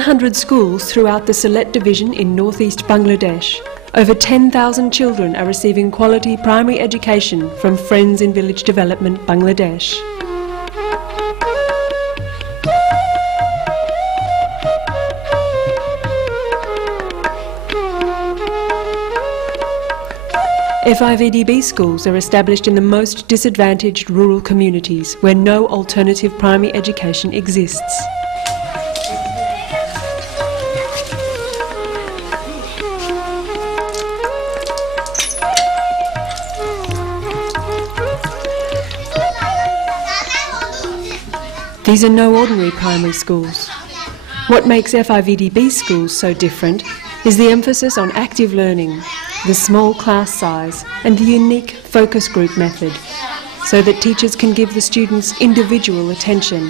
100 schools throughout the Sylhet division in northeast Bangladesh. Over 10,000 children are receiving quality primary education from Friends in Village Development Bangladesh. FIVDB schools are established in the most disadvantaged rural communities where no alternative primary education exists. These are no ordinary primary schools. What makes FIVDB schools so different is the emphasis on active learning, the small class size and the unique focus group method, so that teachers can give the students individual attention.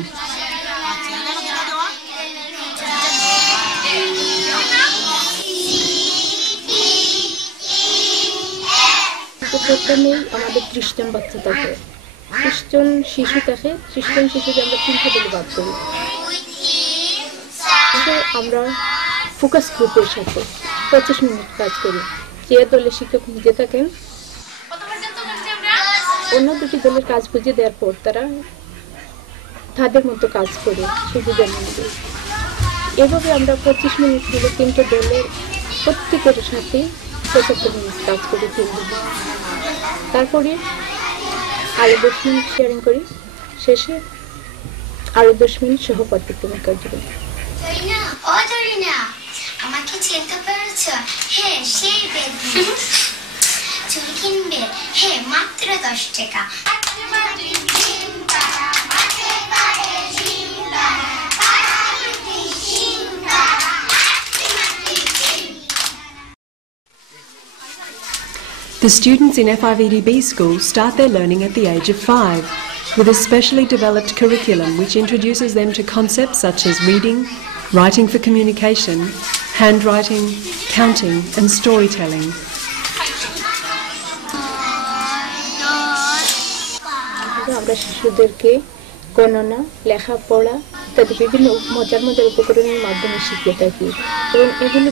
Focus গ্রুপের সাথে 25 মিনিট কাজ করি। যে দলের শিক্ষক নিজে থাকেন, অন্য দুটি দলের কাজ বুঝিয়ে দেওয়ার পর তারা তাদের মতো কাজ করে সুবিধা নেবে। এভাবে আমরা 25 মিনিট ধরে তিনটে দলের প্রত্যেকের সাথে 75 মিনিট কাজ করি 3 দিন। তারপরে আরো 10 মিনিট শেয়ারিং করি, শেষে আরো 10 মিনিট সহপাঠ্যক্রমিক কার্যক্রম। আমাকে চিনতে পেরেছো? হ্যাঁ, সেই বেদনা। চুল কিনবে? হ্যাঁ, মাত্র 10 টাকা। The students in FIVDB schools start their learning at the age of 5, with a specially developed curriculum which introduces them to concepts such as reading, writing for communication, handwriting, counting and storytelling. আমরা শিশুদেরকে গণনা, লেখাপড়া ইত্যাদি বিভিন্ন মজার উপকরণের মাধ্যমে শিখিয়ে থাকি এবং এগুলো